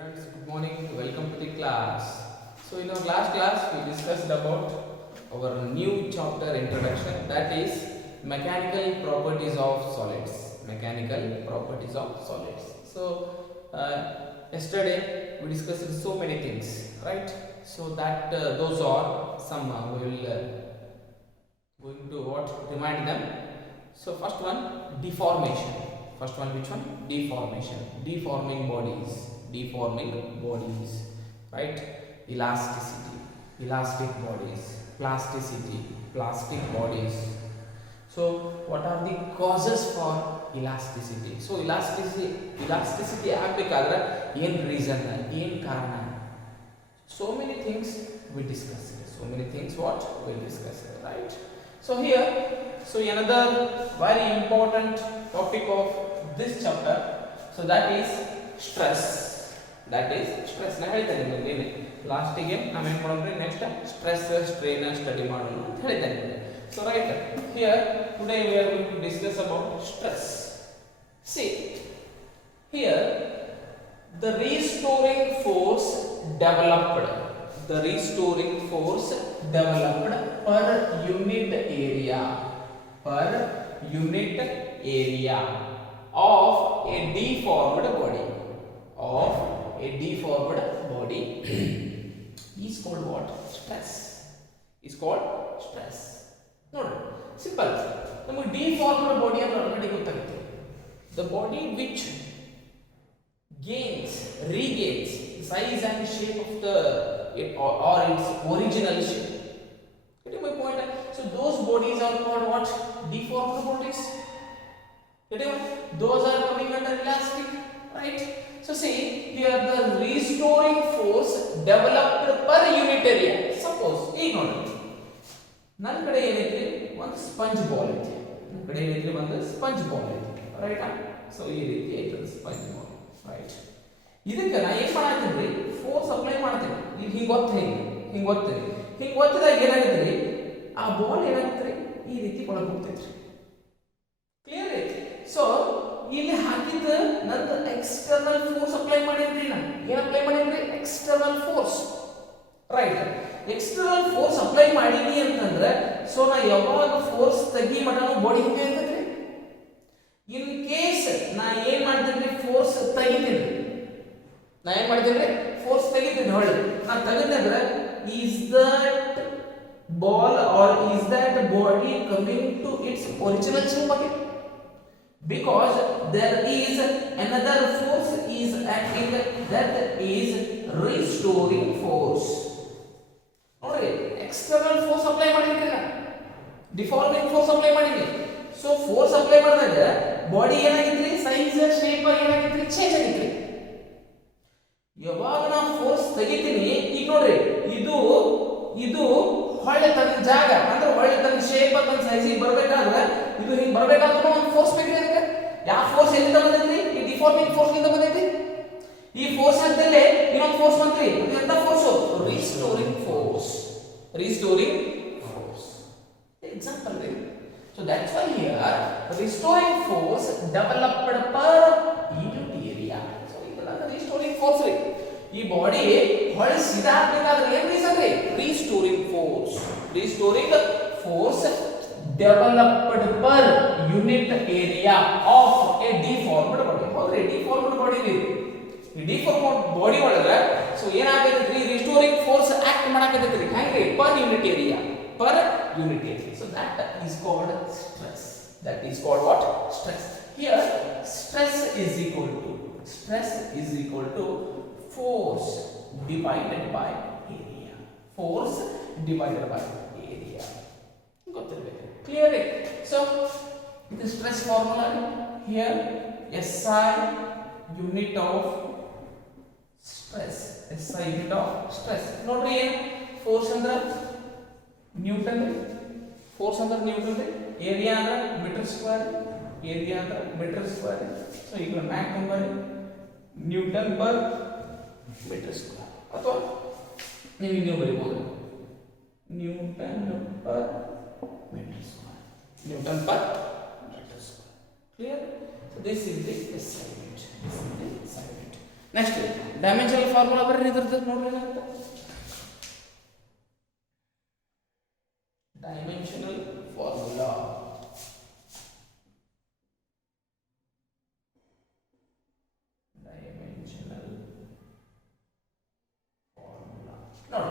Students, good morning. Welcome to the class. So, in our last class, we discussed about our new chapter introduction, that is mechanical properties of solids. Mechanical properties of solids. So, yesterday we discussed so many things, right? So that those are some we will going to what remind them. So first one, deformation. First one, which one? Deformation. Deforming bodies, right? Elasticity, elastic bodies, plasticity, plastic bodies. So what are the causes for elasticity? So elasticity ಆಗಬೇಕಾದ್ರೆ ಏನು reason, ಏನು ಕಾರಣ? So many things we discussed. So many things what we discussed, right? So here, so another very important topic of this chapter, so that is stress. That is stress. ನಾ ಹೇಳ್ತೇನೆ ನಿಮಗೆ ಲಾಸ್ಟಿಗೆ ನಾವು ಏನು ಮಾಡೋಣ ನೆಕ್ಸ್ಟ್ ಸ್ಟ್ರೆಸ್ ಸ್ಟ್ರೈನ್ ಸ್ಟಡಿ ಮಾಡೋಣ ಅಂತ ಹೇಳಿದ್ದೇನೆ. So right here today we are going to discuss about stress. See here, the restoring force developed per unit area of a deformed body is called what? Stress. ನೋಡಿ ಸಿಂಪಲ್, ನಮಗೆ deformed body ಅಂದ್ರೆ ಆಲ್ರೆಡಿ ಗೊತ್ತಾಗುತ್ತೆ. The body which regains size and shape of or its original shape. Getting my point? So those bodies are called what? Deformed bodies. Getting what? Those are coming under elastic, right? So see here, the restoring force developed per unit area. Suppose ಈಗ ನೋಡಿ ನನ್ನ ಕಡೆ ಏನೈತಿ ಒಂದು sponge ball ಐತಿ, right? So ಈ ರೀತಿ ಐತೆ ಸ್ಪಂಜ್ ಬಾಲ್, ರೈಟ್? ಇದಕ್ಕೆ ನಾ ಏನು ಮಾಡತ್ತೀನಿ, ಫೋರ್ಸ್ ಅಪ್ಲೈ ಮಾಡ್ತೀನಿ. ಇದು ಹಿಂಗೆ ಒತ್ತಿದಾಗ ಏನಾಗುತ್ತೆ, ಆ ಬಾಲ್ ಏನಾಗುತ್ತೆ ಈ ರೀತಿ ಒಳಗೆ ಹೋಗ್ತೈತ್ರಿ. ಕ್ಲಿಯರ್ ಐತಿ? ಸೊ ಇಲ್ಲಿ ಹಾಕಿದ ನಂದು ಎಕ್ಸ್ಟರ್ನಲ್ ಫೋರ್ಸ್ ಅಪ್ಲೈ ಮಾಡಿದ್ರಿ. ನಾನು ಏನು ಅಪ್ಲೈ ಮಾಡಿದ್ರಿ? External force, right? External force apply ಮಾಡೀನಿ ಅಂತಂದ್ರೆ, ಸೊ ನಾ ಯಾವಾಗ ಫೋರ್ಸ್ ತೆಗಿ ಮಟನು ಬಾಡಿ ಹಿಂಗೆ ಇರ್ತೈತ್ರಿ. ಇನ್ ಕೇಸ್ ನಾ ಏನ್ ಮಾಡ್ತೀನಿ, ಫೋರ್ಸ್ ತೆಗಿತೀನಿ, ಹೊಳ್ಳಿ ನಾ ತೆಗೆದ್ರೆ, is that ball or is that body coming to its original shape again? Because there is another force is acting, that is restoring force. ನೋಡಿ, ಎಕ್ಸ್ಟರ್ನಲ್ ಫೋರ್ಸ್ ಅಪ್ಲೈ ಮಾಡಿದ್ರಿ, ಡಿಫಾರ್ಮಿಂಗ್ ಫೋರ್ಸ್ ಅಪ್ಲೈ ಮಾಡಿದ್ರಿ. ಸೊ ಫೋರ್ಸ್ ಅಪ್ಲೈ ಮಾಡಿದಾಗ ಬಾಡಿ ಏನಾಗಿತ್ರಿ, size shape ಏನಾಗಿತ್ರಿ, ಚೇಂಜ್ ಆಗಿತ್ರಿ. ಯಾವಾಗ ನಾವು ಫೋರ್ಸ್ ತೆಗಿತೀನಿ, ಈಗ ನೋಡ್ರಿ, ಇದು ಹೊಳ್ಳೆ ತನ್ನ ಜಾಗ ಅಂದ್ರೆ ಹೊಳ್ಳೆ ತನ್ನ ಶೇಪ್ ತನ್ನ ಸೈಜಿಗೆ ಬರ್ಬೇಕಾದ್ರೆ, ಇದು ಹಿಂಗೆ ಬರ್ಬೇಕಾದ್ರೆ ಒಂದು ಫೋರ್ಸ್ ಬೇಕ್ರಿ. ಅದಕ್ಕೆ ಯಾವ ಫೋರ್ಸ್ ಎಲ್ಲಿಂದ ಬಂದೈತ್ರಿ? ಈ ಡಿಫಾರ್ಮಿಂಗ್ ಫೋರ್ಸ್ ಇಂದ ಬಂದೈತಿ. ಈ ಫೋರ್ಸ್ ಅಂತಲೇ ಇನ್ನೊಂದು ಫೋರ್ಸ್ ಬಂತ್ರಿ. ಎಂತ ಫೋರ್ಸ್? Restoring force. ಎಕ್ಸಾಂಪಲ್ ರೀ. So that's why here restoring force developed per unit area. So ಇದನ್ನ ರಿಸ್ಟೋರಿಂಗ್ ಫೋರ್ಸ್ ರೀ. ಈ ಬಾಡಿ ಹೊಳ್ಳಿ ಸೀದಾ ಆಗ್ಬೇಕಾದ್ರೆ ಏನ್ ರೀಸನ್ ರೀ? Restoring force developed per unit area of a deformed body. ಹೌದ್ರಿ, ಡಿಫಾರ್ಮ್ಡ್ ಬಾಡಿ ರೀ. ಈ ಡಿಫಾರ್ಮ್ಡ್ ಬಾಡಿ ಒಳಗೆ ಸೊ ಏನಾಗೈತ್ರಿ, ರಿಸ್ಟೋರಿಂಗ್ ಫೋರ್ಸ್ ಆಕ್ಟ್ ಮಾಡಾಕತ್ತೈತ್ರಿ. ಹೆಂಗ್ರಿ? Per unit area. So that is called stress. What? Stress. Here stress is equal to force divided by area. ಗೊತ್ತಿರಬೇಕು. Clear? So the stress formula here, SI unit of stress. ನೋಡ್ರಿ, ಏನು ಫೋರ್ಸ್ ಅಂದ್ರೆ ನ್ಯೂಟನ್ ರೀ. ಏರಿಯಾ ಅಂದ್ರೆ metre square. So ಈಗ ಮ್ಯಾಕ್ number newton per metre square, ಅಥವಾ ನೀವು ಇನ್ನೂ ಬರೀಬಹುದು newton per metre square. Clear? So this is the SI unit. Next, dimensional formula ಬರ್ರಿ ಇದ್ರದ್ದು ನೋಡ್ರಿ ಏನಾಗುತ್ತೆ. ಡೈಮೆನ್ಷನಲ್ ಫಾರ್ಮುಲಾ ನೋಡಿ,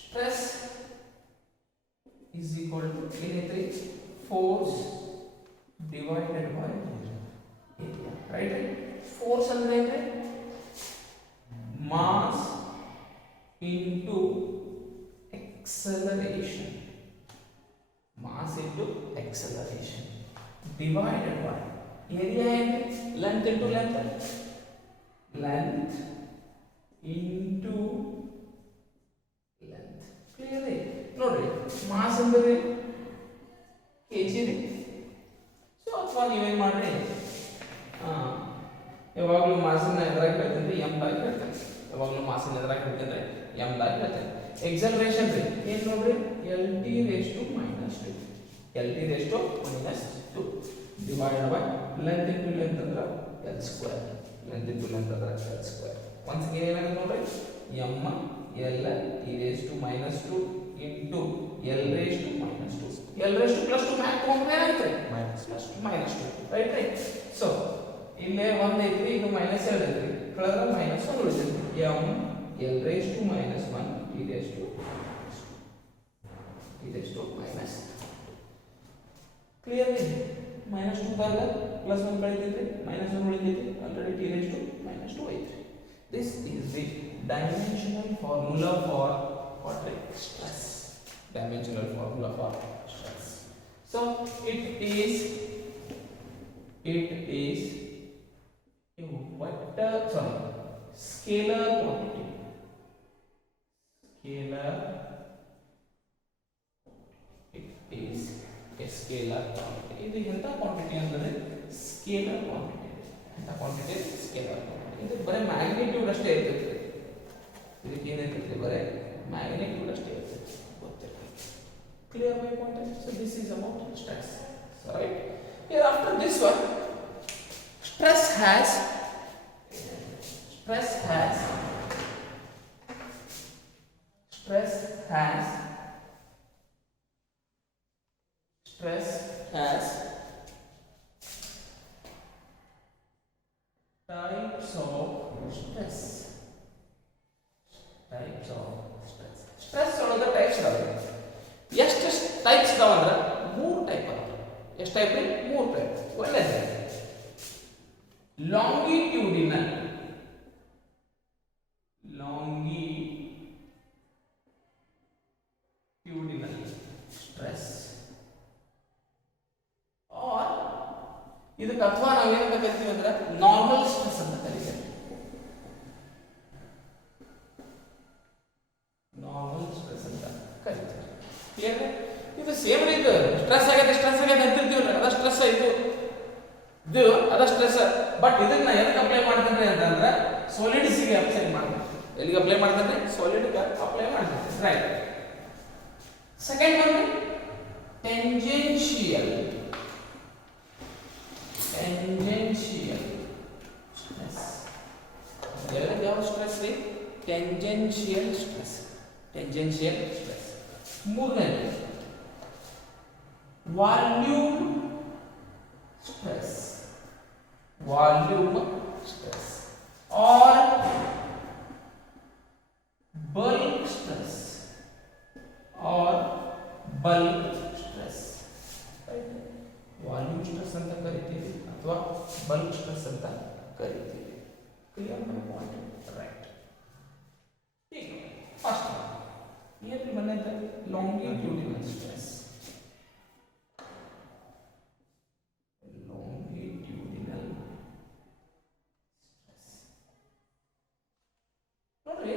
ಸ್ಟ್ರೆಸ್ is equal to ಏನೈತ್ರಿ force divided by area, right. Force ಅಂದ್ರೆ ಏನ್ರಿ mass into acceleration, mass into acceleration divided by area and length into length, length into length. Clearly ನೋಡ್ರಿ ಮಾಸ್ ಅಂದ್ರೆ kg ರೀ. ಸೊ ಅಥವಾ ನೀವೇನ್ ಮಾಡ್ರಿ, ಯಾವಾಗಲೂ ಮಾಸಿನ ಎದುರಾಗಿ ಹೇಳ್ತೀನಿ ಎಂ ದಾಗಿ ಹೇಳ್ತೀನಿ, ಯಾವಾಗಲೂ ಮಾಸಿನ ಎದುರಾಗಿ ಹೇಳ್ತೀನಿ ಎಂ ದಾಗಿ ಹೇಳ್ತೀನಿ. ಎಕ್ಸಲರೇಷನ್ ರೀ ಏನು ನೋಡ್ರಿ lt raised to minus 2, lt raised to minus 2 divided by length into length ಅಂದ್ರೆ l square, length into length ಅಂದ್ರೆ l square. once again ಏನಾಗುತ್ತೆ ನೋಡ್ರಿ m l t raised to minus 2 into l raised to minus 2, l raised to plus 2 ಮ್ಯಾಕ್ ತಗೊಂಡ್ರೆ ಏನಾಗುತ್ತೆ minus 2, ರೈಟ್ ರೀ. ಸೊ ಇಲ್ಲೇ 1 ಐತ್ರಿ, ಇದು minus 2 ಐತ್ರಿ, ಕಳೆದ್ರೆ minus 1 ಉಳಿತೈತಿ. m l raised to minus 1 t raised to minus 2. Clearly minus 2 ದಾಗ plus 1 ಕಳಿತೈತಿ, minus 1 ಉಳಿತೈತಿ, already t raised to minus 2 ಐತ್ರಿ. This is the dimensional formula for what stress, dimensional formula for stress. So it is a vector, scalar quantity, scalar, it is a scalar quantity. ಇದು ಎಂತ ಕ್ವಾಂಟಿಟಿ ಅಂದ್ರೆ scalar quantity, ಎಂತ quantity scalar quantity. ಇದು ಬರೀ ಮ್ಯಾಗ್ನಿಟ್ಯೂಡ್ ಅಷ್ಟೇ ಇರ್ತೈತೆ, ಇದಕ್ಕೆ ಏನಿರ್ತೈತೆ ಬರೀ ಮ್ಯಾಗ್ನಿಟ್ಯೂಡ್ ಅಷ್ಟೇ ಇರ್ತೈತೆ, ಗೊತ್ತಿರ್ತೈತೆ. Clear my point? So this is about stress. So right here after this one, stress has types of stress. Stress ಒಳಗೆ ಟೈಪ್ಸ್ ಇದಾವೆ. ಎಷ್ಟು ಟೈಪ್ಸ್ ಇದಾವೆ ಅಂದ್ರೆ 3 ಟೈಪ್ ಅದಾವೆ. ಎಷ್ಟು ಟೈಪ್ ರೀ? 3 ಟೈಪ್. ಒಳ್ಳೆಯದು. ಲಾಂಗಿಟ್ಯೂಡಿನಲ್ ಸ್ಟ್ರೆಸ್, ಆರ್ ಇದಕ್ಕೆ ಅಥವಾ ನಾವೇನಂತ ಕರಿತೀವಿ ಅಂದ್ರೆ ನಾರ್ಮಲ್ ಸ್ಟ್ರೆಸ್ ಅಂತ ಕರಿತೀವಿ. ನಾರ್ಮಲ್ ಸ್ಟ್ರೆಸ್ ಅಂತ ಕರಿತೀವಿ. ಕ್ಲಿಯರ್? ಇದು ಸೇಮ್ ಇದು ಸ್ಟ್ರೆಸ್ ಆಗಿದೆ ಅಂತಿರ್ತೀವಲ್ಲ, ಅದ ಸ್ಟ್ರೆಸ್ ಇದು ಅದ ಸ್ಟ್ರೆಸ್. ಬಟ್ ಇದನ್ನ ಎದಕ್ಕೆ ಅಪ್ಲೈ ಮಾಡ್ತೇನೆ ಅಂತಂದ್ರೆ ಸಾಲಿಡ್ಸ್ಗೆ ಅಪ್ಲೈ ಮಾಡ್ತೀನಿ. ಎಲ್ಲಿಗೆ ಅಪ್ಲೈ ಮಾಡ್ತೇನೆ? ಸಾಲಿಡ್ಗೆ ಅಪ್ಲೈ ಮಾಡ್ತೀನಿ, right. Second one tangential stress. ಯಾವ ಸ್ಟ್ರೆಸ್ ರೀ? Tangential stress. ಮೂರನೇದು volume stress or bulk stress volume stress ಅಂತ ಕರಿತೀವಿ ಅಥವಾ ಬಲ್ಕ್ ಸ್ಟ್ರೆಸ್ ಅಂತ ಕರಿತೀವಿ. Clear point, right. ಈಗ ಫಸ್ಟ್ ಏನು ಬಂದಂತೆ ಲಾಂಗಿಟ್ಯೂಡಿನಲ್ ಸ್ಟ್ರೆಸ್. ನೋಡ್ರಿ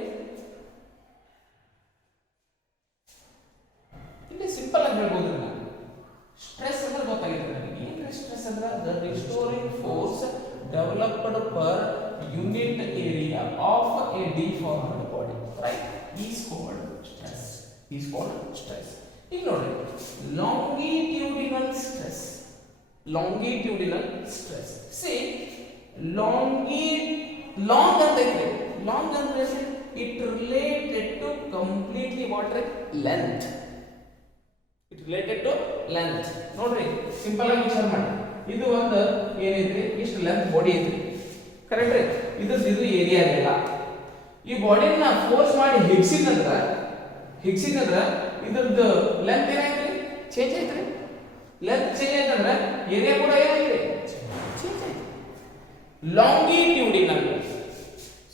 ಇಲ್ಲಿ ಸಿಂಪಲ್ ಆಗಿ ಹೇಳ್ಬೋದು, ಸ್ಟ್ರೆಸ್ ಅಂದ್ರೆ ಗೊತ್ತಾಗಿದೆ ನನಗೆ. ಏನು ಸ್ಟ್ರೆಸ್ ಅಂದ್ರೆ the restoring force developed per unit area of a deformed body, right, is called stress. ಈಗ ನೋಡ್ರಿ ಲಾಂಗಿಟ್ಯೂಡಿನಲ್ ಸ್ಟ್ರೆಸ್ ಸಿ ಲಾಂಗ್ ಅಂತ ಐತ್ರಿ, long ಅಂದ್ರೆ it related to completely what right length. It related to length. ನೋಡ್ರಿ ಸಿಂಪಲ್ ಆಗಿ ವಿಚಾರ ಮಾಡಿ, ಇದು ಒಂದು ಏನೈತ್ರಿ ಇಷ್ಟು ಲೆಂತ್ ಬಾಡಿ ಐತ್ರಿ, ಕರೆಕ್ಟ್ ರೀ? ಇದು ಏರಿಯಾ ಇಲ್ಲ. ಈ ಬಾಡಿನ ಫೋರ್ಸ್ ಮಾಡಿ ಹಿಗ್ಸಿದ್ನಂದ್ರ ಇದ್ರದ್ದು ಲೆಂತ್ ಏನಾಯ್ತ್ರಿ? ಚೇಂಜ್ ಐತ್ರಿ. ಲೆಂತ್ ಚೇಂಜ್ ಆಯ್ತಂದ್ರೆ ಏರಿಯಾ ಕೂಡ ಏನಾಯ್ತ್ರಿ? ಚೇಂಜ್ ಆಯ್ತು. Longitudinal.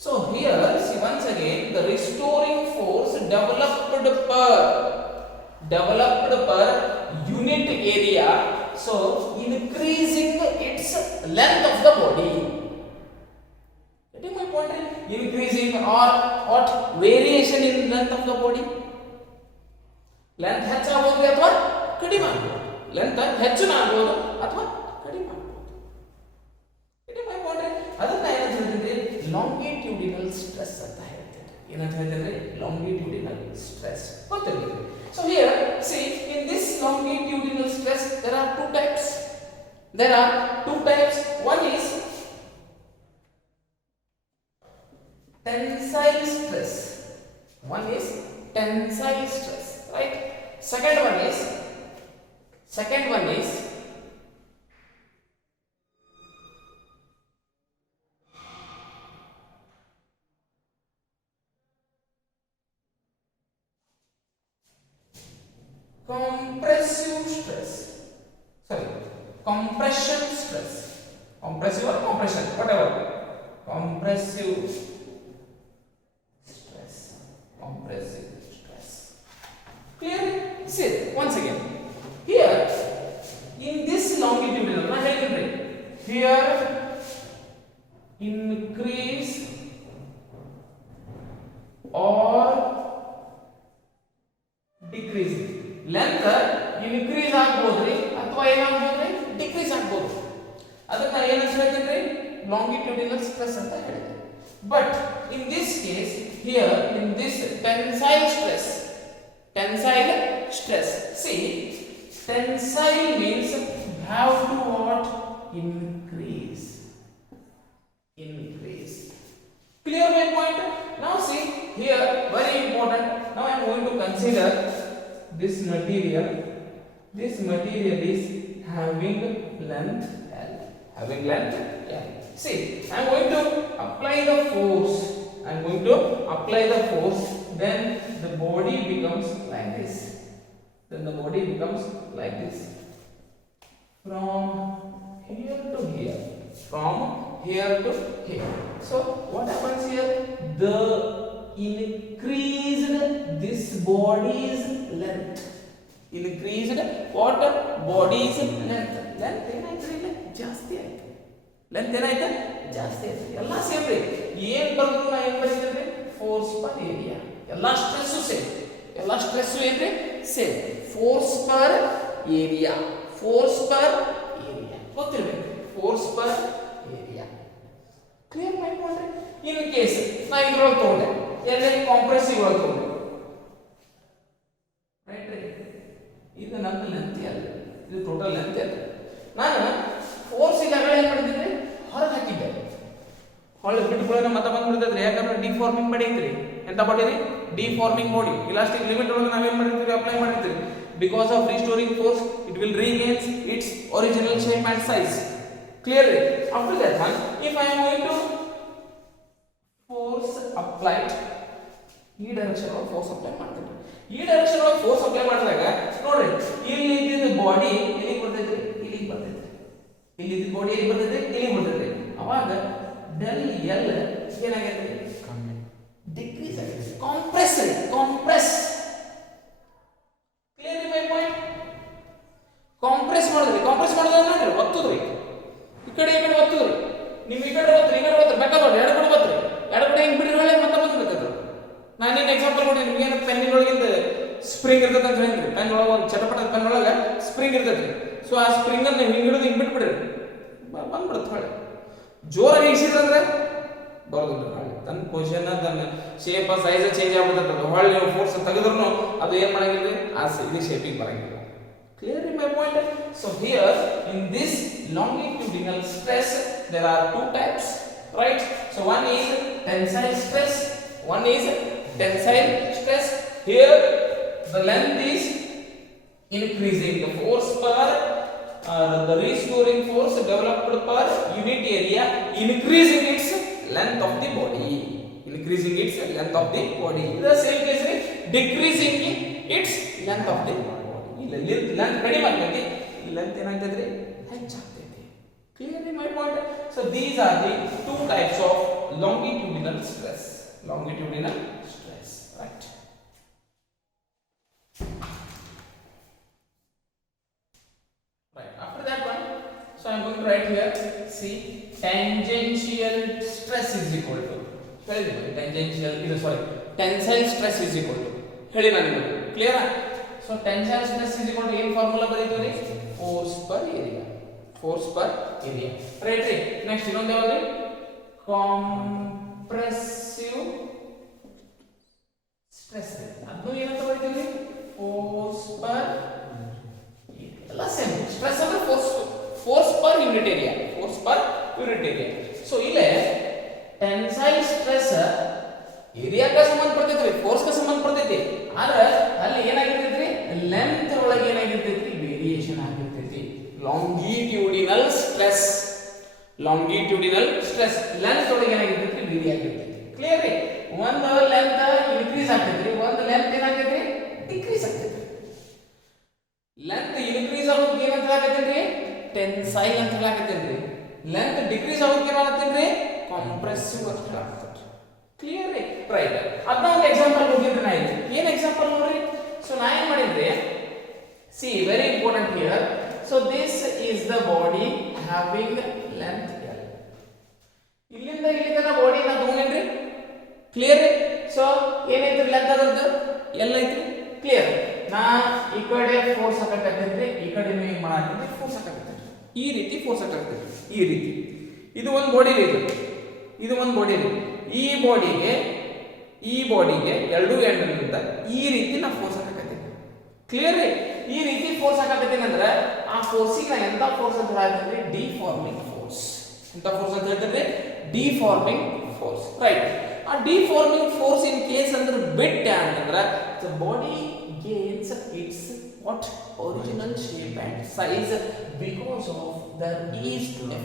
So here see once again the restoring force developed per unit area, so increasing its length of the body. Getting my point? Increasing or what variation in length of the body? Length ಹೆಚ್ಚಾಗಬಹುದು ಅಥವಾ ಕಡಿಮೆ ಆಗಬಹುದು. ಲೆಂತ್ ಹೆಚ್ಚುನ ಆಗಬಹುದು ಅಥವಾ ಕಡಿಮೆ ಆಗಬಹುದು. Getting my point? ಅದನ್ನ ಏನಂತ ಹೇಳ್ತಿದ್ರಿ? ಲಾಂಗಿಟ್ಯೂಡಿನಲ್ ಸ್ಟ್ರೆಸ್ ಅಂತ ಹೇಳ್ತಿದ್ರಿ. ಏನಂತ ಹೇಳ್ತಿದ್ರಿ? Longitudinal stress. ಗೊತ್ತಿರಲಿ. So here see in this longitudinal stress there are two types. One is tensile stress. Right? Second one is compression stress, compressive or compression, whatever, compressive stress. Clear? See once again here in this longitudinal na helidre here increase or decrease length increase ಆಗಬಹುದ್ರಿ ಅಥವಾ ಏನಾಗಬಹುದ್ರಿ ಡಿಕ್ರೀಸ್ ಆಗಬಹುದು. ಅದನ್ನ ಏನಂತ ಹೇಳ್ತೀವಿ? Longitudinal stress ಅಂತ ಹೇಳ್ತೀವಿ. But in this case here in this tensile stress see tensile means have to what increase. Clear my point? Now see here very important. Now I am going to consider this material is having length L. See, I am going to apply the force. Then the body becomes like this. From here to here. So what happens here? The increased this body's length. Body's length ಏನಾಯ್ತು? ಜಾಸ್ತಿ ಆಯ್ತು. ಎಲ್ಲ ಸೇಮ್ ರೀ. ಏನ್ ಬರೆದ್ರು ನಾ ಏನ್ ಬರೀತೀನಿ? Force per area. ಎಲ್ಲ ಸ್ಟ್ರೆಸ್ ಸೇಮ್. ಏನ್ರಿ? ಸೇಮ್. Force per area. ಗೊತ್ತಿರಬೇಕು. Force per area. Clear my point? In case ನಾ ಇದ್ರೊಳಗೆ ತಗೊಂಡೆ, ಎಲ್ಲೇ ಕಾಂಪ್ರೆಸಿವ್ ಒಳಗೆ ತಗೊಂಡೆ, ರೈಟ್ ರೀ? ಇದು ನನ್ನ ಲೆಂತ್ ಅಲ್ಲ, ಇದು ಟೋಟಲ್ ಲೆಂತ್ ಅಲ್ಲ. ನಾನು ಫೋರ್ಸ್ ಈಗಾಗಲೇ ಏನು ಮಾಡಿದ್ದೀನಿ? ಹೊರಗೆ ಹಾಕಿದ್ದೆ. ಹೊರಗೆ ಬಿಟ್ಕೊಳ್ಳೋಣ ಮತ್ತೆ ಬಂದ್ಬಿಡ್ತದ್ರಿ. ಯಾಕಂದ್ರೆ ಡಿಫಾರ್ಮಿಂಗ್ ಬಾಡಿ ಐತ್ರಿ. ಎಂತ ಬಾಡಿ ರೀ? Deforming body. ಇಲಾಸ್ಟಿಕ್ ಲಿಮಿಟ್ ಒಳಗೆ ನಾವೇನು ಮಾಡಿರ್ತೀವಿ? ಅಪ್ಲೈ ಮಾಡಿರ್ತೀವಿ. Because of restoring force, it will regain its original shape and size. Clearly, after that one, if I am going to force applied, ಈ ಡೈರೆಕ್ಷನ್ ಒಳಗೆ ಫೋರ್ಸ್ ಅಪ್ಲೈ ಮಾಡ್ತೀನಿ. ಈ ಡೈರೆಕ್ಷನ್ ಒಳಗೆ ಫೋರ್ಸ್ ಅಪ್ಲೈ ಮಾಡಿದಾಗ ನೋಡ್ರಿ, ಇಲ್ಲಿ ಇದ್ದಿದ್ದ ಬಾಡಿ ಎಲ್ಲಿಗೆ ಬರ್ತೈತ್ರಿ? ಇಲ್ಲಿಗೆ ಬರ್ತೈತ್ರಿ. ಇಲ್ಲಿ ಇದ್ದ ಬಾಡಿ ಎಲ್ಲಿಗೆ ಬರ್ತೈತ್ರಿ? ಇಲ್ಲಿಗೆ ಬರ್ತೈತ್ರಿ. ಅವಾಗ ಡೆಲ್ ಎಲ್ ಏನಾಗೈತ್ರಿ? ಡಿಕ್ರೀಸ್ ಆಗೈತಿ. Compress. Clear my point? Compress ಮಾಡೋದ್ರಿ ಒತ್ತದ್ರಿ. ಈ ಕಡೆ ಒತ್ತದ್ರಿ. ನೀವು ಈ ಕಡೆ ಒತ್ತರಿ ಬೇಕಾದ್ರೆ ಎರಡು ಕಡೆ ಒತ್ತರಿ. ಎರಡು ಕಡೆ ಹಿಂಗೆ ಬಿಡ್ರಿ ಒಳ್ಳೆ ಮತ್ತೆ ಬಂದ್ಬಿಡ್ತದೆ. ನಾನೇನು ಎಕ್ಸಾಂಪಲ್ ಕೊಡಿ, ನಿಮ್ಗೇನು ಪೆನ್ನಿನ ಒಳಗಿಂದ ಸ್ಪ್ರಿಂಗ್ ಇರ್ತದೆ ಅಂತ ಹೇಳಿದ್ರಿ. ಪೆನ್ ಒಳಗೆ ಒಂದು ಚಟಪಟ ಪೆನ್ ಒಳಗೆ ಸ್ಪ್ರಿಂಗ್ ಇರ್ತೈತಿ. ಸೊ ಆ ಸ್ಪ್ರಿಂಗನ್ನು ನೀವು ಹಿಂಗೆ ಹಿಡಿದು ಹಿಂಗೆ ಬಿಟ್ಬಿಡ್ರಿ, ಬಂದ್ಬಿಡುತ್ತೆ ಹೊಳೆ. ಜೋರಾಗಿ ಇಳಿಸಿದ್ರಂದ್ರೆ ಬರೋದಿಲ್ಲ. ಹೊಳೆ ತನ್ನ ಪೊಸಿಷನ್, ತನ್ನ ಶೇಪ್, ಸೈಜ್ ಚೇಂಜ್ ಆಗ್ಬಿಡ್ತದೆ. ಹೊಳೆ ನೀವು ಫೋರ್ಸ್ ತೆಗೆದ್ರೂ ಅದು ಏನು ಮಾಡಂಗಿಲ್ಲ, ಆ ಇದು ಶೇಪಿಗೆ ಬರಂಗಿಲ್ಲ. Clear in my point? So here in this longitudinal stress there are two types, right? So one is tensile stress, one is tensile stress. Here the length is increasing, the force per the restoring force developed per unit area increasing its length of the body, increasing its length of the body. The same case decreasing its length of the body. Length ಕಡಿಮೆ ಆಗ್ತೈತಿ, length ಏನಾಗ್ತೈತ್ರಿ ಹೆಚ್ಚಾಗ್ತೈತಿ. Clearly my point. So these are the two types of longitudinal stress. Longitudinal stress, right? Right. After that one, so I am going to write here. See, tangential stress is equal to. Tensile stress is equal to. Clear? So tensile stress is equal to ಏನು ಫಾರ್ಮುಲಾ ಬರೀತೀವಿ? Force per area. Force per area. Right. Next ಇನ್ನೊಂದು ಯಾವುದು? Compressive stress. ಅದನ್ನು ಏನಂತ ಬರೀತೀವಿ? Force per ಎಲ್ಲ same. Stress ಅಂದ್ರೆ force per unit area. Force per unit area. So ಇಲ್ಲೇ ಟೆನ್ಸೈಲ್ ಸ್ಟ್ರೆಸ್ ಏರಿಯಾಕ್ಕೆ ಸಂಬಂಧಪಟ್ಟೈತ್ರಿ, ಫೋರ್ಸ್ಗೆ ಸಂಬಂಧಪಟ್ಟೈತಿ. ಆದ್ರೆ ಅಲ್ಲಿ ಏನಾಗಿರ್ತೈತ್ರಿ, ಲೆಂತ್ ಒಳಗೆ ಏನಾಗಿರ್ತೈತ್ರಿ, ವೇರಿಯೇಷನ್ ಆಗಿರ್ತೈತಿ. Longitudinal stress, longitudinal stress length ಒಳಗೆ ಏನಾಗಿರ್ತೈತ್ರಿ, ವೇರಿ ಆಗಿರ್ತೈತಿ. ಕ್ಲಿಯರ್ ರೀ? ಒಂದು ಲೆಂತ್ ಇನ್ಕ್ರೀಸ್ ಆಗ್ತೈತ್ರಿ, ಒಂದು ಲೆಂತ್ ಏನಾಗ್ತೈತ್ರಿ, ಡಿಕ್ರೀಸ್ ಆಗ್ತೈತಿ. ಲೆಂತ್ ಇನ್ಕ್ರೀಸ್ ಆಗೋದಕ್ಕೆ ಏನಂತ ಹೇಳಕತ್ತೀನ್ರಿ, ಟೆನ್ಸೈಲ್ ಅಂತ ಹೇಳಕತ್ತೀನ್ರಿ. ಲೆಂತ್ ಡಿಕ್ರೀಸ್ ಆಗೋದಕ್ಕೆ ಏನಾಗತ್ತೀನ್ರಿ, ಕಾಂಪ್ರೆಸಿವ್ ಅಂತ ಹೇಳಕತ್ತೀನ್ರಿ. ಕ್ಲಿಯರ್ ರೀ? ರೈಟ್. ಅದನ್ನ ಒಂದು ಎಕ್ಸಾಂಪಲ್ ಕೊಟ್ಟಿದ್ರಿ ನಾ ಇಲ್ಲಿ. ಏನು ಎಕ್ಸಾಂಪಲ್ ನೋಡ್ರಿ. ಸೊ ನಾ ಏನು ಮಾಡಿದ್ರಿ, C very important here. So this is the body having length L. ಇಲ್ಲಿಂದ ಇಲ್ಲಿ ತನಕ ಬಾಡಿ ನಾ ತಗೊಂಡೇನ್ರಿ. ಕ್ಲಿಯರ್ ರೀ? ಸೊ ಏನೈತ್ರಿ ಲೆಂತ್ ಅದ್ರದ್ದು ಎಲ್ ಐತ್ರಿ. ಕ್ಲಿಯರ್? ನಾ ಈ ಕಡೆ ಫೋರ್ಸ್ ಹಾಕಕತ್ತಿದ್ರಿ, ಈ ಕಡೆ ನೀವು ಏನು ಮಾಡಾಕತ್ತೀರಿ, ಫೋರ್ಸ್ ಹಾಕಕತ್ತೀರಿ. ಈ ರೀತಿ ಫೋರ್ಸ್ ಹಾಕಕತ್ತೀರಿ, ಈ ರೀತಿ. ಇದು ಒಂದು ಬಾಡಿ ರೀ, ಇದು ಒಂದು ಬಾಡಿ ರೀ. ಈ ಬಾಡಿಗೆ ಎರಡು ಎಂಡ್ನಿಂದ ಈ ರೀತಿ ನಾ ಫೋರ್ಸ್ ಹಾಕಕತ್ತೀನಿ. ಕ್ಲಿಯರ್ ರೀ? ಈ ರೀತಿ ಫೋರ್ಸ್ ಹಾಕಕತ್ತೀನಿ ಅಂದ್ರೆ ಆ ಫೋರ್ಸಿಗೆ ನಾ ಎಂತ ಫೋರ್ಸ್ ಅಂತ ಹೇಳ್ತೀನಿ, ಡಿಫಾರ್ಮಿಂಗ್ ಫೋರ್ಸ್. ಎಂತ ಫೋರ್ಸ್ ಅಂತ ಹೇಳ್ತೀನಿ, ಡಿಫಾರ್ಮಿಂಗ್ ಫೋರ್ಸ್. ರೈಟ್. ಆ ಡಿಫಾರ್ಮಿಂಗ್ ಫೋರ್ಸ್ ಇನ್ ಕೇಸ್ ಅಂದ್ರೆ ಬಿಟ್ಟೆ ಅಂತಂದ್ರೆ the body gains its what original shape and size because of the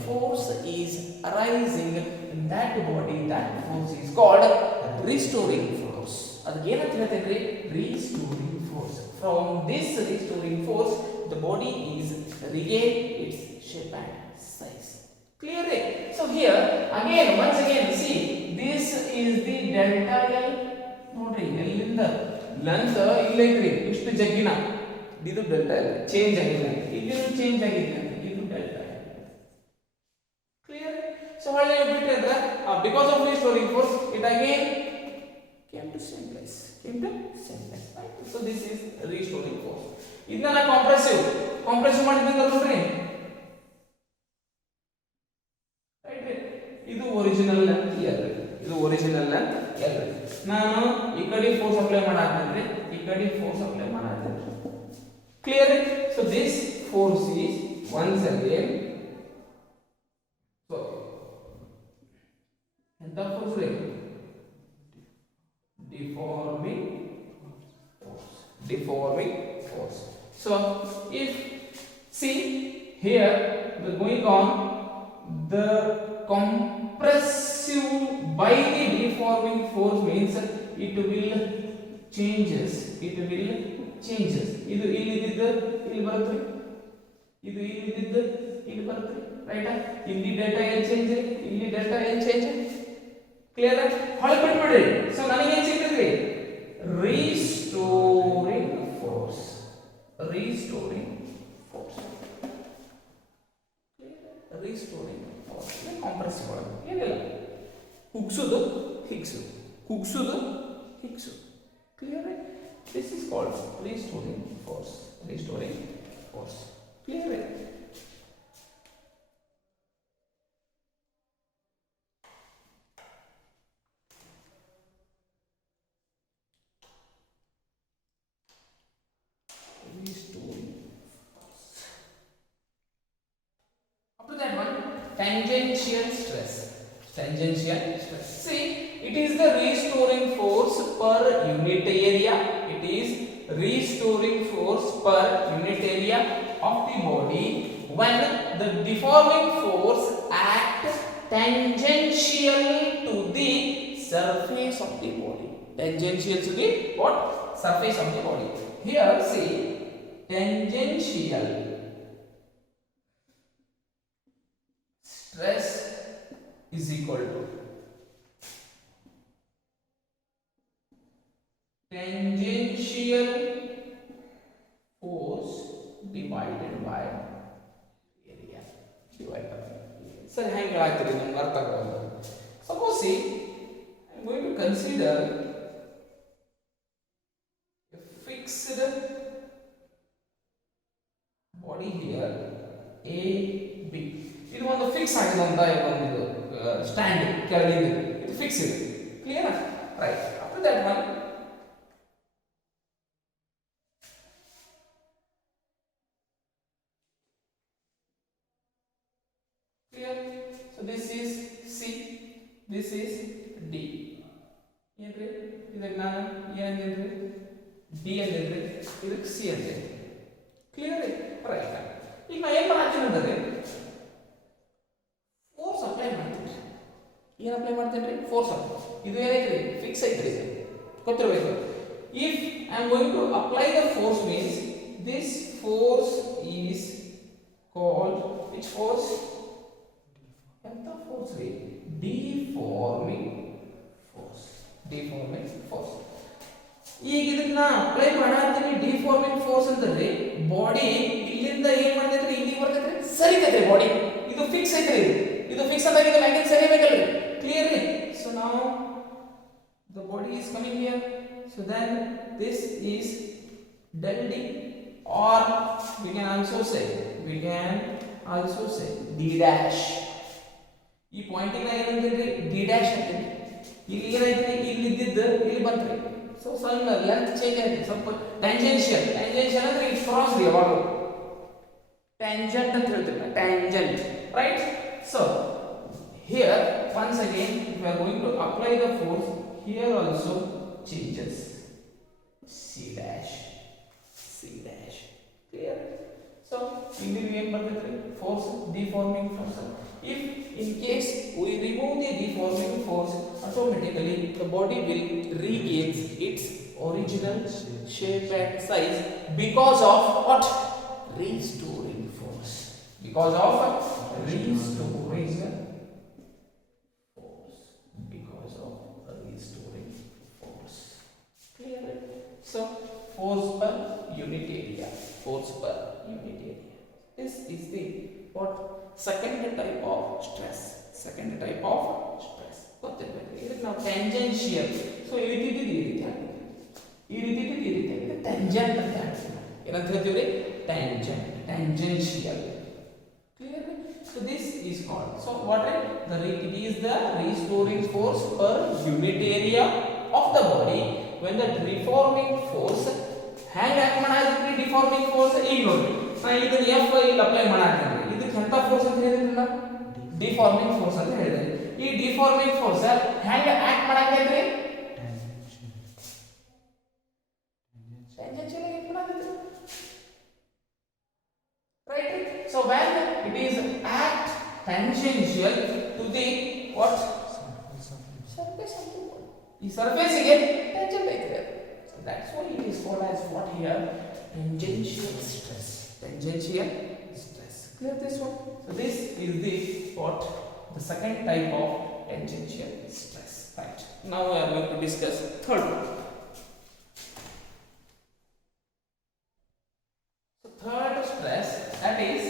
force is arising in that body. That force is called restoring force. ಅದಕ್ಕೆ ಏನಂತ ಹೇಳ್ತೇನ್ರಿ, restoring force. From this restoring force the body is regain its shape and size. Clear? So here again once again see, this is the delta L. ನೋಡ್ರಿ ಎಲ್ಲಿಂದ ಲೆಂತ್ ಇಲ್ಲೈತ್ರಿ, ಇಷ್ಟು ಜಗ್ಗಿನ ಇದು delta L change ಆಗಿದೆ, ಇಲ್ಲಿ ಚೇಂಜ್ ಆಗಿದೆ, ಇದು ಡೆಲ್ಟಾ ಎಲ್. ಕ್ಲಿಯರ್? ಸೊ ಹೊಳ್ಳಿ ಬಿಟ್ರೆ ಅಂದ್ರೆ because of restoring force it again came to same place, right? So this is restoring force. ಇದನ್ನ ಕಾಂಪ್ರೆಸಿವ್ ಮಾಡಿದ್ರೆ ನೋಡ್ರಿ, ರೈಟ್? ಇದು ಒರಿಜಿನಲ್ ಲೆಂತ್ ಎಲ್, ಇದು ಒರಿಜಿನಲ್ ಲೆಂತ್ ಎಲ್. ನಾನು ಈ ಕಡೆ ಫೋರ್ಸ್ ಅಪ್ಲೈ ಮಾಡಾಕಂದ್ರೆ ಈ ಕಡೆ ಫೋರ್ಸ್ ಅಪ್ಲೈ ಮಾಡಾಕಂದ್ರೆ. Clear? So this force is once again, so ಎಂತ ಫೋರ್ಸ್ ರೀ, deforming force. So if see here the going on, the compressive by the deforming force means it will changes. ಇದು ಇಲ್ಲಿದ್ದ ಇಲ್ಲಿ ಬರುತ್ತೆ, ಇದು ಇಲ್ಲಿದ್ದ ಇಲ್ಲಿ ಬರುತ್ತೆ, ರೈಟ್? ಇಲ್ಲಿ ಡೆಲ್ಟಾ ಎಲ್ ಚೇಂಜ್, ಇಲ್ಲಿ ಡೆಲ್ಟಾ ಎಲ್ ಚೇಂಜ್. ಕ್ಲಿಯರ್? ಹೊಳೆ ಬಿಟ್ಬಿಡ್ರಿ. ಸೊ ನನಗೆ ಏನು ಸಿಗ್ತದ್ರಿ, restoring force. Restoring force. Compressive ಒಳಗೆ ಏನಿಲ್ಲ, ಕುಗ್ಸೋದು ಹಿಗ್ಸೋದು, ಕುಗ್ಸೋದು ಹಿಗ್ಸೋದು. Clear? This is called restoring force. Clear? After that one, tangential stress. See, It is the restoring force per unit area. It is restoring force per unit area of the body when the deforming force acts tangential to the surface of the body. Tangential to the what? Surface of the body. Here see, tangential stress is equal to tangential force divided by area. Sir, hang ಹೇಳಾಗ್ತಿರಿ ನಮಗೆ ಅರ್ಥ ಆಗಲ್ಲ. Suppose see, I am going to consider a fixed body here A B. ಇದು ಒಂದು ಫಿಕ್ಸ್ ಆಗಿದಂತ ಒಂದು ಸ್ಟ್ಯಾಂಡ್ ಕೆಳಗಿದೆ, ಇದು ಫಿಕ್ಸ್ ಇದೆ. Clear? Right. After that one clear? So this is C, this is D. ಏನ್ರಿ ಇದಕ್ಕೆ ನಾನು ಏನಂದ್ರೆ D ಅಂದ್ರೆ ಇದಕ್ಕೆ C ಅಂದ್ರೆ. ಕ್ಲಿಯರ್? ರೈಟ್. ಈಗ ನಾನು ಏನು ಮಾಡ್ತೀನಿ ಅಂದ್ರೆ ಫೋರ್ಸ್ ಅಪ್ಲೈ ಮಾಡ್ತೀನಿ. ಏನು ಅಪ್ಲೈ ಮಾಡ್ತೀನಿ ರೀ? Force apply. ಇದು ಏನೈತ್ರಿ? ಫಿಕ್ಸ್ ಐತ್ರಿ, ಗೊತ್ತಿರಬೇಕು. If I am going to apply the force means this force is called which force? ಎಂತ ಫೋರ್ಸ್ ರೀ? Deforming force. Deforming force. ಈಗ ಇದನ್ನ ಅಪ್ಲೈ ಮಾಡಾಂತೀನಿ ಡಿಫಾರ್ಮಿಂಗ್ ಫೋರ್ಸ್ ಅಂದ್ರೆ ಬಾಡಿ ಇಲ್ಲಿಂದ ಏನ್ ಮಾಡ್ತೈತ್ರಿ? ಇಲ್ಲಿ ಬರ್ತೈತ್ರಿ, ಸರಿತೈತ್ರಿ ಬಾಡಿ. ಇದು ಫಿಕ್ಸ್ ಐತ್ರಿ, ಇದು ಫಿಕ್ಸ್ ಆದಾಗ ಇದು ಮ್ಯಾಗ್ನೆಟ್ ಸರಿಬೇಕಲ್ರಿ? ಕ್ಲಿಯರ್ಲಿ? ಸೊ ನಾವು the body is coming here, so then this is del D, or we can also say D dash. ಈ ಪಾಯಿಂಟಿಂಗ್ ಏನಂದ್ರೆ D dash ಅಂತೀವಿ. ಇಲ್ಲಿ ಏನೈತ್ರಿ? ಇಲ್ಲಿ ಇದ್ದಿದ್ದು ಇಲ್ಲಿ ಬಂತ್ರಿ. ಸೊ ಸಣ್ಣ ಲೆಂತ್ ಚೇಂಜ್ ಆಯ್ತು, ಸ್ವಲ್ಪ ಟ್ಯಾಂಜೆನ್ಷಿಯಲ್. ಟ್ಯಾಂಜೆನ್ಷಿಯಲ್ ಅಂದ್ರೆ ಇದು ಕ್ರಾಸ್ ರೀ, ಯಾವಾಗ ಟ್ಯಾಂಜೆಂಟ್ ಅಂತ ಹೇಳ್ತೀವಿ, tangent. Right? So here once again we are going to apply the force. Here also changes. C dash. Clear? So ಇಲ್ಲಿ ಏನು ಬರ್ತೈತ್ರಿ? Force, deforming force. If in case we remove the deforming force, automatically the body will regain its original shape and size because of what? Restoring force. Because of restoring force. Clear? So force per unit area. This is the what? Second type of stress. ಗೊತ್ತಿರಬೇಕು. ಇದಕ್ಕೆ ನಾವು tangential. So ಈ ರೀತಿ ಇದು ಟ್ಯಾಂಜೆಂಟ್ ಅಂತ ಹೇಳ್ತೀವಿ. ಏನಂತ ಹೇಳ್ತೀವಿ ರೀ? Tangential. Clear? So this is called. So what is it is the restoring force per unit area of the body when the deforming force ಹ್ಯಾಂಗ್ ಆಕ್ಟ್ ಮಾಡಾದ್ರಿ? Deforming force. ಈಗ ನೋಡಿ ನಾನು ಇದನ್ನ F ಇಲ್ಲಿ ಅಪ್ಲೈ ಮಾಡಾಕ್ತೀನಿ. ಇದಕ್ಕೆ ಎಂತ ಫೋರ್ಸ್ ಅಂತ ಹೇಳಿದ್ರಲ್ಲ? ಡಿಫಾರ್ಮಿಂಗ್ ಫೋರ್ಸ್ ಅಂತ ಹೇಳಿದ್ರಿ. ಈ ಡಿಫಾರ್ಮಿಂಗ್ ಫೋರ್ಸ್ ಹ್ಯಾಂಗ್ ಆಕ್ಟ್ ಮಾಡಾಕೈತ್ರಿ? ಟ್ಯಾಂಜೆನ್ಷಿಯಲ್ ಆಗಿ ಮಾಡಾಕೈತ್ರಿ. Right? So when it is act tangential to the what? Surface of the body. The surface ಗೆ tangent ಐತ್ರಿ. So that's why it is called as what here? Tangential stress. Clear this one? So this is the what? The second type of tangential stress. Right. Now we are going to discuss third one. So third stress, that is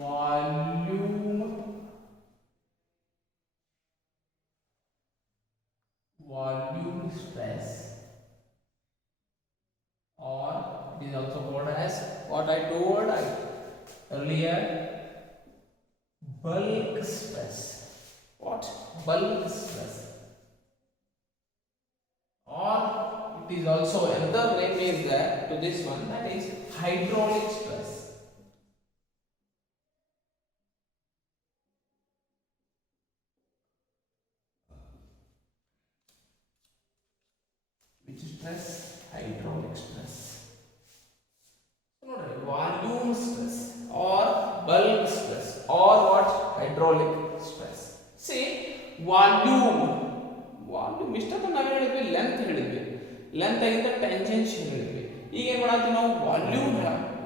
volume stress, or it is also called as what I told earlier, bulk stress. What? Bulk stress, or it is also another name is there to this one, that is hydraulic stress. which stress? Hydraulic stress. So notice volume stress or bulk stress or what? Hydraulic stress. See volume ಇಷ್ಟೊಂದು ನಾವು ಹೇಳಿದ್ವಿ ಲೆಂತ್ ಹೇಳಿದ್ವಿ, ಲೆಂತ್ ಆಗಿಂದ ಟೆಂಜೆನ್ಷಿಯಲ್ ಹೇಳಿದ್ವಿ. ಈಗ ಏನು ಮಾಡತ್ತೀವಿ ನಾವು?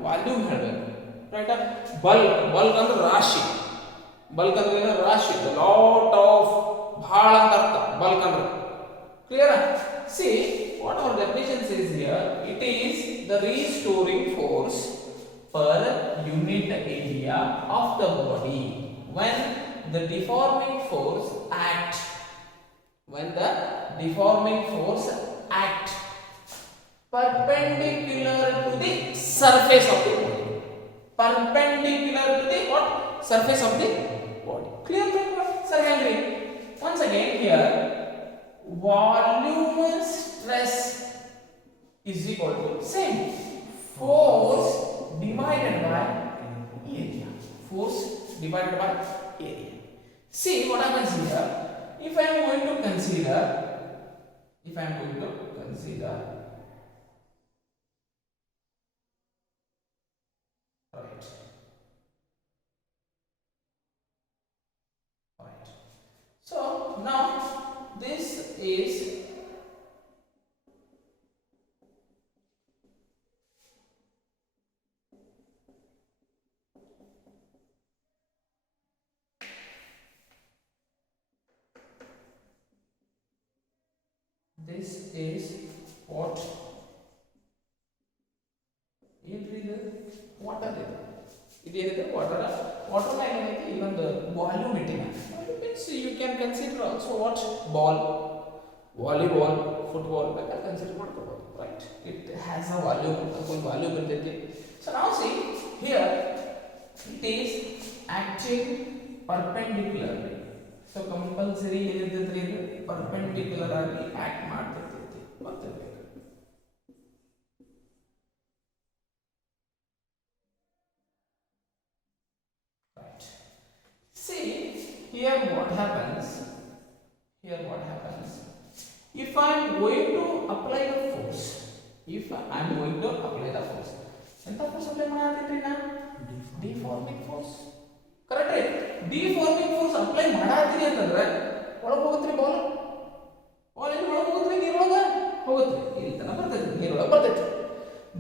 ವಾಲ್ಯೂಮ್ ಹೇಳಬೇಕು, ರೈಟಾ? ಬಲ್ಕ್ ಅಂದ್ರೆ ರಾಶಿ, ಬಲ್ಕ್ ಅಂದ್ರೆ ಏನು? ರಾಶಿ, ಲಾಟ್ ಆಫ್, ಬಹಳ ಅಂತ ಅರ್ಥ ಬಲ್ಕ್ ಅಂದ್ರೆ. Clear? See what our definition says here, it is the restoring force per unit area of the body when the deforming force acts perpendicular to the surface of the body. Perpendicular to the what? Surface of the body. Clear? Sir, Henry. Once again here, volume stress is equal to same force divided by area. Force divided by area. See what happens here. If I am going to consider, right, so now this is what? Water. It water. Water line even the volume means you can consider also what? Ball, volleyball, football. Like I consider what? Right? It has a volume. So now see here, it is acting perpendicularly. So compulsory perpendicular ಆಗಿ ಆಕ್ಟ್ ಮಾಡ್ತಿರ್ತೈತಿ. ಗೊತ್ತಿರಬೇಕು. Right. See here what happens. If I am going to apply the force, ಎಂತ force apply ಮಾಡಾಕತ್ತೀರಿ ನಾ? Deforming force. Correct? Deforming force apply ಮಾಡಾಕತ್ತೀರಿ ಅಂತಂದ್ರೆ ಒಳಗೆ ಹೋಗುತ್ತೀರಿ ಬಾಲ್ ಎಲ್ಲಿ ಒಳಗೆ ಹೋಗುತ್ತೀರಿ? ನೀರೊಳಗೆ ಹೋಗುತ್ತೀರಿ. ಇಲ್ಲಿ ತನಕ ಬರ್ತೈತಿ, ನೀರೊಳಗೆ ಬರ್ತೈತಿ.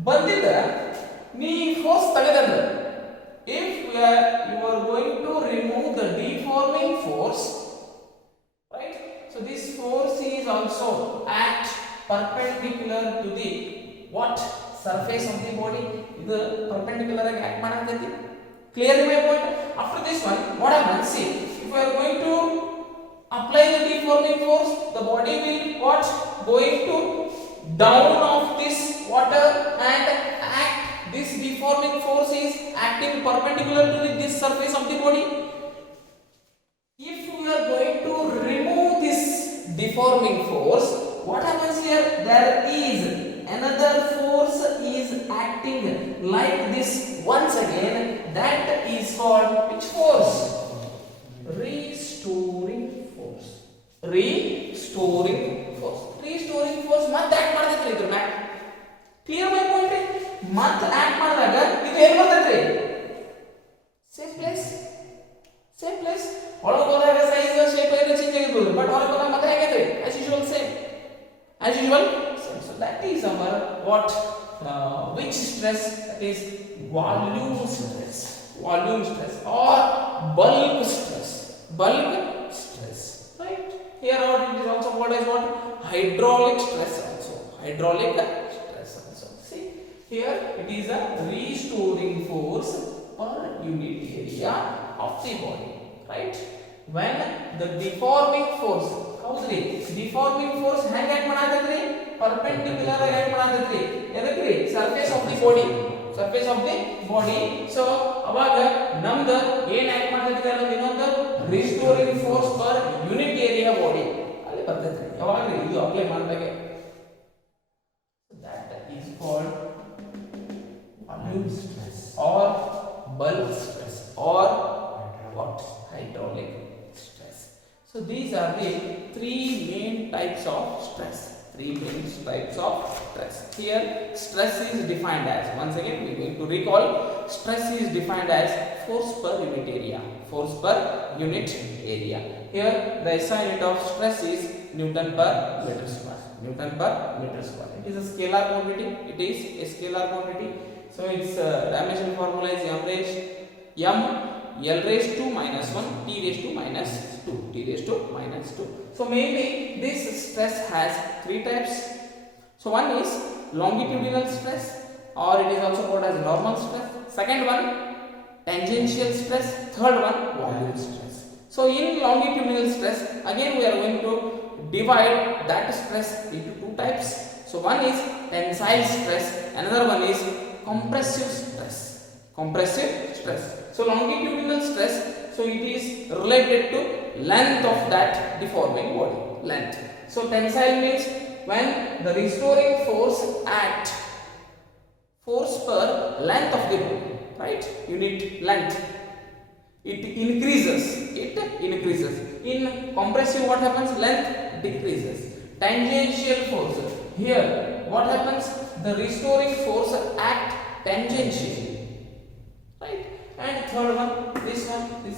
ಬಂದಿದ್ದ ನೀ ಫೋರ್ಸ್ ತೆಗೆದಂದ್ರೆ, if you are going to remove the deforming force, right? So this force is also act perpendicular to the what? Surface of the body. Idu perpendicular ಆಗಿ ಆಕ್ಟ್ ಮಾಡಾಕತ್ತಿ. Clear my point? After this one, what happens? See, if we are going to apply the deforming force, the body will what? Going to down of this water and act. This deforming force is acting perpendicular to this surface of the body. If we are going to remove this deforming force, what happens here? There is another force is acting like this once again. That is called which force? Restoring force. Restoring force ಮತ್ತೆ ಆಕ್ಟ್ ಮಾಡ್ತೈತ್ರಿ ಇದ್ರ ಮ್ಯಾಕ್. Clear my point ರೀ? ಮತ್ತೆ ಆಕ್ಟ್ ಮಾಡಿದಾಗ ಇದು ಏನು ಬರ್ತೈತ್ರಿ? Same place. ಒಳಗೆ ಹೋದಾಗ ಸೈಜ್ ಶೇಪ್ ಎಲ್ಲ ಚೇಂಜ್ ಆಗಿರ್ಬೋದು, ಬಟ್ ಹೊರಗೆ ಹೋದಾಗ ಮತ್ತೆ ಹೇಗೈತ್ರಿ? As usual same. So that is our what? Which stress? That is volume stress or bulk stress. Right? Here what it is also called as what? Hydraulic stress also. See here it is a restoring force per unit area of the body. Right? When the deforming force, ಹೌದ್ರಿ, deforming force ಹೆಂಗ್ ಆಕ್ಟ್ ಮಾಡಾಕತ್ರಿ? perpendicular ಆಗಿ ಆಕ್ಟ್ ಮಾಡಾಕತ್ರಿ. ಎದಕ್ರಿ? surface of the body. So ಅವಾಗ ನಮ್ದು ಏನ್ ಆಕ್ಟ್ ಮಾಡ್ತೈತಿ ಅನ್ನೋದು ಇನ್ನೊಂದು restoring force per unit area body ಅಲ್ಲಿ ಬರ್ತೈತಿ. ಯಾವಾಗ್ರಿ ಇದು ಅಪ್ಲೈ ಮಾಡಿದಾಗ that is called volume stress or bulk stress or what? Hydraulic stress. So these are the three main types of stress. Three main types of stress. Here stress is defined as, once again we are going to recall, stress is defined as force per unit area. Force per unit area. Here the SI unit of stress is Newton per meter square. Newton per meter square. It is a scalar quantity. It is a scalar quantity. So its dimension formula is L raised to minus 1, T raised to minus 2, T raised to minus 2. So mainly this stress has three types. So one is longitudinal stress, or it is also called as normal stress. Second one, tangential stress. Third one, volume stress. So in longitudinal stress, again we are going to divide that stress into two types. So one is tensile stress, another one is compressive stress. Compressive stress. So longitudinal stress, so it is related to length of that deforming body, length. So tensile means when the restoring force at force per length of the body, right? Unit length, it increases. In compressive, what happens? Length decreases. Tangential force, here what happens? The restoring force act tangentially, right? And third one, this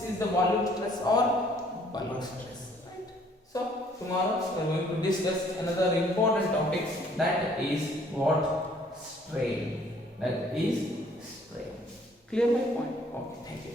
is the volume stress or bulk stress, right? So tomorrow we are going to discuss another important topic, that is what? Strain. That is strain. Clear my point? Okay, thank you.